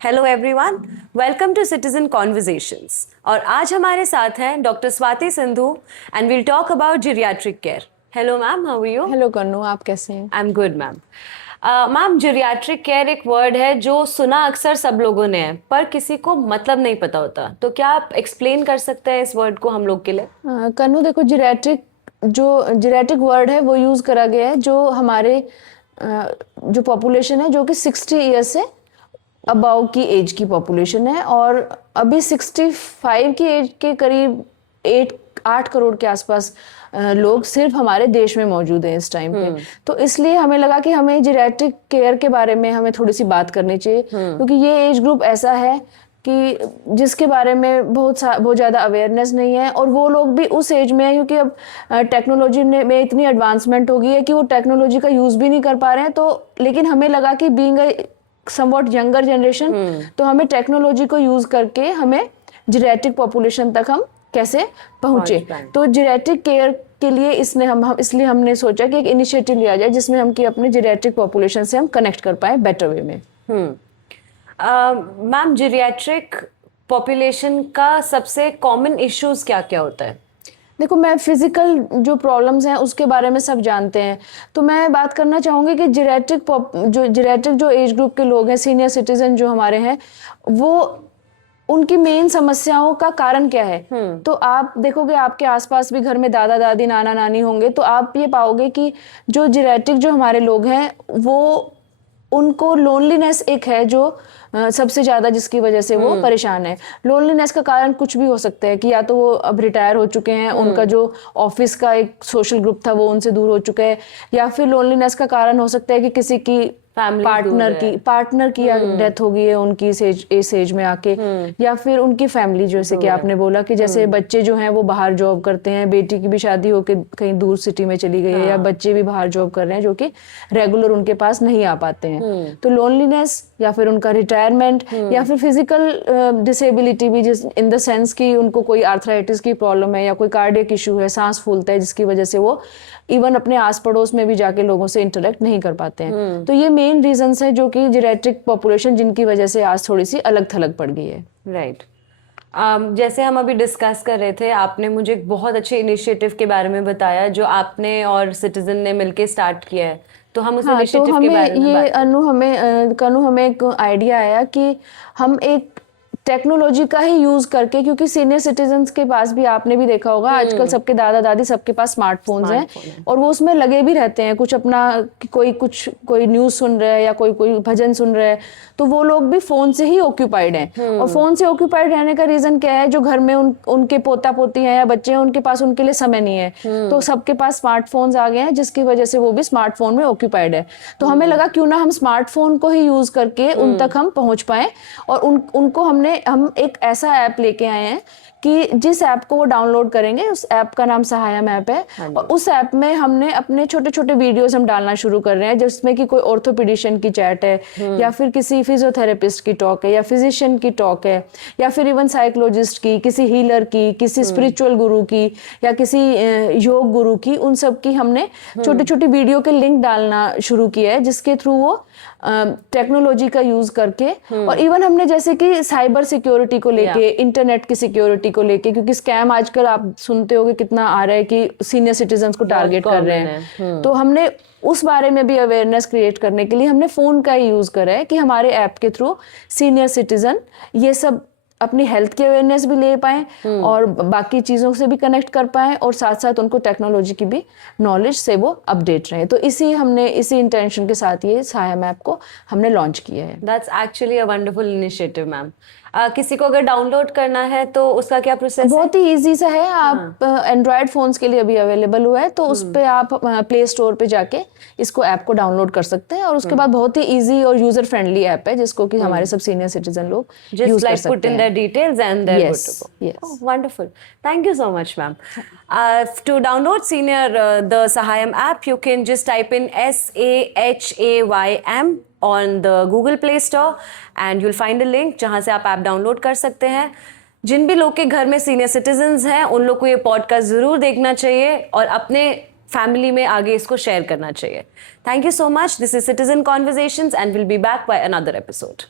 Hello everyone, welcome to citizen conversations. और आज हमारे साथ हैं doctor Swati Sindhu and we'll talk about geriatric care. Hello ma'am, how are you? Hello Kannu, आप कैसे हैं? I am good ma'am. Ma'am, geriatric care एक वर्ड है जो सुना अक्सर सब लोगों ने है, पर किसी को मतलब नहीं पता होता। तो क्या आप एक्सप्लेन कर सकते हैं इस वर्ड को हम लोग के लिए? कन्नू देखो, जीरेटिक वर्ड है वो यूज़ करा गया है जो हमारे जो पॉपुलेशन है जो कि 60 ईयर्स से अबाव की एज की पॉपुलेशन है, और अभी 65 की एज के करीब 8 करोड़ के आसपास लोग सिर्फ हमारे देश में मौजूद हैं इस टाइम पे। तो इसलिए हमें लगा कि हमें जीरेटिक केयर के बारे में हमें थोड़ी सी बात करनी चाहिए, क्योंकि ये एज ग्रुप ऐसा है कि जिसके बारे में बहुत ज़्यादा अवेयरनेस नहीं है, और वो लोग भी उस एज में है क्योंकि अब टेक्नोलॉजी में इतनी एडवांसमेंट हो गई है कि वो टेक्नोलॉजी का यूज़ भी नहीं कर पा रहे हैं। तो लेकिन हमें लगा कि बीइंग समवॉट यंगर जनरेशन, तो हमें टेक्नोलॉजी को यूज़ करके हमें जीरेटिक पॉपुलेशन तक हम कैसे पहुँचे। तो जीरेटिक केयर के लिए इसलिए हमने सोचा कि एक इनिशिएटिव लिया जाए जिसमें हम कि अपने जीरेटिक पॉपुलेशन से हम कनेक्ट कर पाए बेटर वे में। मैम, जीरियाट्रिक पॉपुलेशन का सबसे कॉमन इश्यूज क्या क्या होता है? देखो, मैं फिजिकल जो प्रॉब्लम्स हैं उसके बारे में सब जानते हैं, तो मैं बात करना चाहूँगी कि जीरेटिक जो एज ग्रुप के लोग हैं, सीनियर सिटीजन जो हमारे हैं, वो उनकी मेन समस्याओं का कारण क्या है। तो आप देखोगे आपके आसपास भी घर में दादा दादी नाना नानी होंगे, तो आप ये पाओगे कि जो जीरेटिक जो हमारे लोग हैं वो उनको लोनलीनेस एक है जो सबसे ज़्यादा जिसकी वजह से वो परेशान है। लोनलीनेस का कारण कुछ भी हो सकता है कि या तो वो अब रिटायर हो चुके हैं, उनका जो ऑफिस का एक सोशल ग्रुप था वो उनसे दूर हो चुका है, या फिर लोनलीनेस का कारण हो सकता है कि किसी की पार्टनर की डेथ हो गई है उनकी इस एज में आके, या फिर उनकी फैमिली, जैसे कि आपने बोला कि जैसे बच्चे जो हैं वो बाहर जॉब करते हैं, बेटी की भी शादी होके कहीं दूर सिटी में चली गई है, या बच्चे भी बाहर जॉब कर रहे हैं जो कि रेगुलर उनके पास नहीं आ पाते हैं। तो लोनलीनेस, या फिर उनका रिटायरमेंट, या फिर फिजिकल डिसेबिलिटी भी, जिस इन द सेंस कि उनको कोई आर्थराइटिस की प्रॉब्लम है या कोई कार्डियक इशू है, सांस फूलता है, जिसकी वजह से वो इवन अपने आस पड़ोस में भी जाके लोगों से इंटरेक्ट नहीं कर पाते हैं। तो ये मेन रीजंस है जो कि जीरेट्रिक पॉपुलेशन जिनकी वजह से आज थोड़ी सी अलग थलग पड़ गई है। राइट। जैसे हम अभी डिस्कस कर रहे थे, आपने मुझे एक बहुत अच्छे इनिशिएटिव के बारे में बताया जो आपने और सिटीजन ने मिलके स्टार्ट किया है। तो हम उस इनिशिएटिव के बारे में हमें एक आइडिया आया कि हम एक टेक्नोलॉजी का ही यूज करके, क्योंकि सीनियर सिटीजन्स के पास भी, आपने भी देखा होगा, आजकल सबके दादा दादी सबके पास स्मार्टफोन्स हैं, और वो उसमें लगे भी रहते हैं कुछ अपना, कोई न्यूज सुन रहे हैं या कोई भजन सुन रहे हैं, तो वो लोग भी फोन से ही ऑक्यूपाइड हैं। और फोन से ऑक्यूपाइड रहने का रीजन क्या है? जो घर में उनके पोता पोती हैं या बच्चे हैं, उनके पास उनके लिए समय नहीं है, तो सबके पास स्मार्टफोन्स आ गए हैं, जिसकी वजह से वो भी स्मार्टफोन में ऑक्यूपाइड है। तो हमें लगा क्यों ना हम स्मार्टफोन को ही यूज करके उन तक हम पहुंच पाए, और उनको हम एक ऐसा ऐप लेके आए हैं कि जिस ऐप को वो डाउनलोड करेंगे, उस ऐप का नाम सहायम ऐप है, और उस ऐप में हमने अपने छोटे छोटे वीडियोस हम डालना शुरू कर रहे हैं, जिसमें कि कोई ऑर्थोपेडिशियन की चैट है, या फिर किसी फिजियोथेरेपिस्ट की टॉक है, या फिजिशियन की टॉक है, या फिर इवन साइकोलॉजिस्ट की, किसी हीलर की, किसी स्पिरिचुअल गुरु की, या किसी योग गुरु की, उन सब की हमने छोटी छोटी वीडियो के लिंक डालना शुरू किया है, जिसके थ्रू वो टेक्नोलॉजी का यूज करके, और इवन हमने जैसे कि साइबर सिक्योरिटी को लेके, इंटरनेट की सिक्योरिटी को लेके, क्योंकि स्कैम आजकल आप सुनते होगे कितना आ रहा है कि सीनियर सिटीजन्स को टारगेट कर रहे हैं। तो हमने उस बारे में भी अवेयरनेस क्रिएट करने के लिए हमने फोन का ही यूज करा है कि हमारे ऐप के थ्रू सीनियर सिटीजन ये सब अपनी हेल्थ की अवेयरनेस भी ले पाएं, और बाकी चीज़ों से भी कनेक्ट कर पाएं, और साथ साथ उनको टेक्नोलॉजी की भी नॉलेज से वो अपडेट रहे। तो इसी इंटेंशन के साथ ये सहायम ऐप को हमने लॉन्च किया है। That's actually a wonderful initiative ma'am. किसी को अगर डाउनलोड करना है तो उसका क्या प्रोसेस है? बहुत ही इजी सा है। आप एंड्रॉयड फोन्स के लिए अभी अवेलेबल हुआ है, तो उस पे आप प्ले स्टोर पे जाके इसको ऐप को डाउनलोड कर सकते हैं, और उसके बाद बहुत ही इजी और यूजर फ्रेंडली ऐप है, जिसको कि हमारे सब सीनियर सिटीजन लोग यूज कर सकते हैं। Put in their details and they're good to go. Yes. Oh, wonderful. Thank you so much, ma'am. To download the Sahayam app, you can just type in SAHAYM on the Google Play Store and you'll find a link जहाँ से आप app download कर सकते हैं। जिन भी लोग के घर में सीनियर सिटीजन्स हैं, उन लोग को ये पॉडकास्ट ज़रूर देखना चाहिए और अपने फैमिली में आगे इसको शेयर करना चाहिए। Thank you so much. This is Citizen Conversations and we'll be back by another episode.